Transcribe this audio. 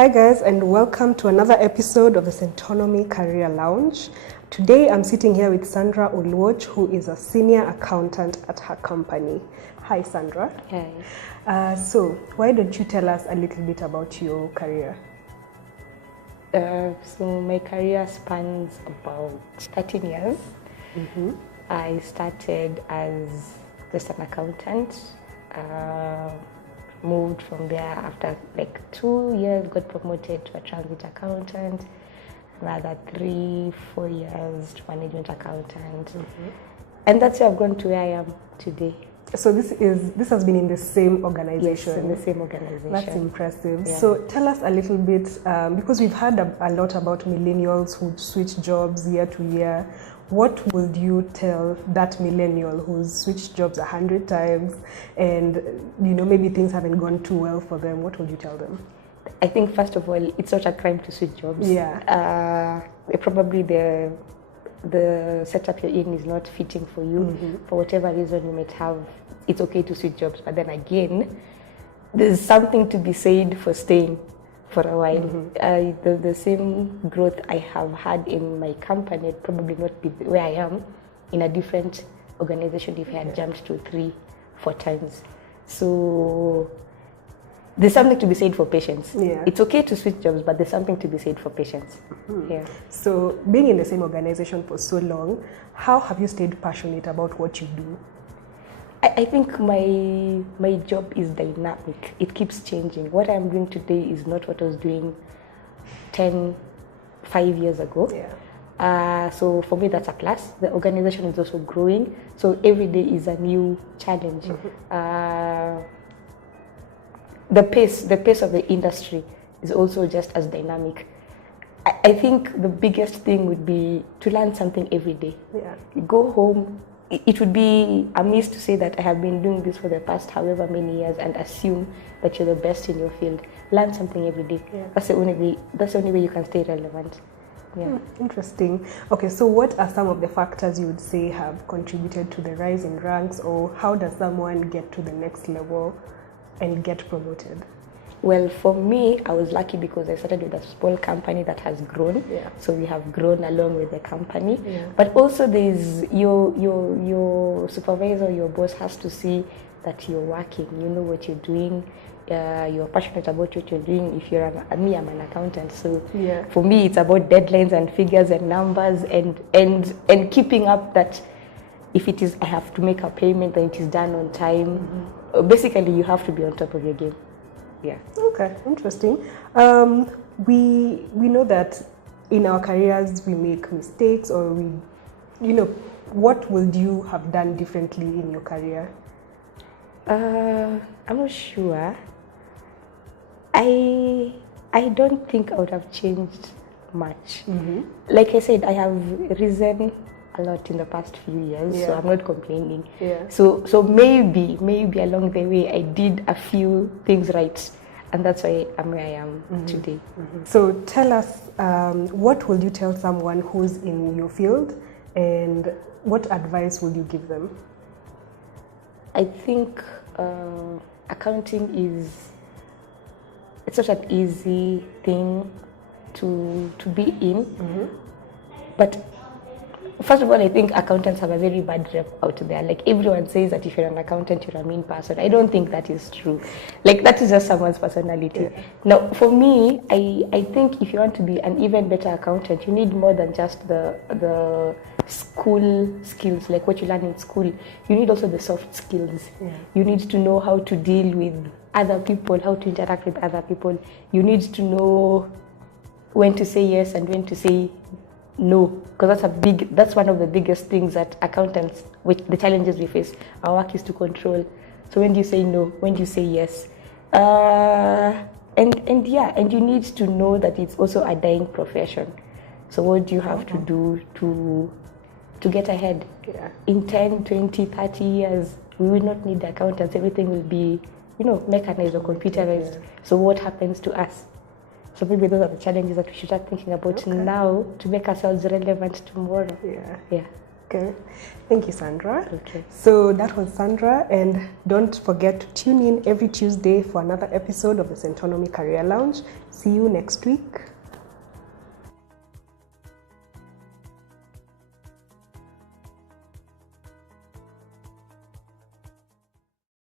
Hi guys, and welcome to another episode of the Centonomy Career Lounge. Today I'm sitting here with Sandra, who is a senior accountant at her company. Hi Sandra. Hi. So why don't you tell us a little bit about your career? So my career spans about 13 years. Mm-hmm. I started as just an accountant. Moved from there after like 2 years, got promoted to a transit accountant, another 3-4 years to management accountant. Mm-hmm. And that's where I've gone to where I am today. So this has been in the same organization? Yes, in the same organization. That's impressive. Yeah. So tell us a little bit, because we've heard a lot about millennials who switch jobs year to year. What would you tell that millennial who's switched jobs 100 times and maybe things haven't gone too well for them? What would you tell them? I think first of all, it's not a crime to switch jobs. Yeah. Probably the setup you're in is not fitting for you. Mm-hmm. For whatever reason you might have, it's okay to switch jobs. But then again, there's something to be said for staying for a while. Mm-hmm. The same growth I have had in my company would probably not be where I am in a different organization if I had jumped to 3-4 times. So there's something to be said for patience. Yeah. It's okay to switch jobs, but there's something to be said for patience. Mm-hmm. Yeah. So being in the same organization for so long, how have you stayed passionate about what you do? I think my job is dynamic. It keeps changing. What I'm doing today is not what I was doing 5 years ago. Yeah. So for me, that's a plus. The organization is also growing. So every day is a new challenge. Mm-hmm. The pace of the industry is also just as dynamic. I think the biggest thing would be to learn something every day. Yeah. You go home. It would be amiss to say that I have been doing this for the past however many years and assume that you're the best in your field. Learn something every day. Yeah. That's the only way you can stay relevant. Yeah. Interesting. Okay, so what are some of the factors you would say have contributed to the rise in ranks, or how does someone get to the next level and get promoted? Well, for me, I was lucky because I started with a small company that has grown. Yeah. So we have grown along with the company. Yeah. But also there's your supervisor, your boss has to see that you're working, you know what you're doing, you're passionate about what you're doing. If you're I'm an accountant. So yeah. For me, it's about deadlines and figures and numbers and keeping up that if it is I have to make a payment, then it is done on time. Mm-hmm. Basically, you have to be on top of your game. Yeah. Okay, interesting. We know that in our careers we make mistakes, or what would you have done differently in your career? I'm not sure. I don't think I would have changed much. Mm-hmm. Like I said, I have risen a lot in the past few years, yeah. So I'm not complaining. Yeah. So maybe along the way I did a few things right, and that's why I'm where I am today. Mm-hmm. So tell us, what will you tell someone who's in your field, and what advice will you give them? I think accounting it's not an easy thing to be in, but first of all, I think accountants have a very bad rep out there. Like everyone says that if you're an accountant, you're a mean person. I don't think that is true. Like that is just someone's personality. Yeah. Now, for me, I think if you want to be an even better accountant, you need more than just the school skills, like what you learn in school. You need also the soft skills. Yeah. You need to know how to deal with other people, how to interact with other people. You need to know when to say yes and when to say no, because that's one of the biggest things that accountants, which the challenges we face, our work is to control. So when do you say no? When do you say yes? And you need to know that it's also a dying profession. So what do you have to do to get ahead? Yeah. In 10, 20, 30 years, we will not need accountants. Everything will be, mechanized or computerized. Yeah. So what happens to us? So maybe those are the challenges that we should start thinking about now to make ourselves relevant tomorrow. Yeah. Yeah. Okay. Thank you, Sandra. Okay. So that was Sandra, and don't forget to tune in every Tuesday for another episode of the Centonomy Career Lounge. See you next week.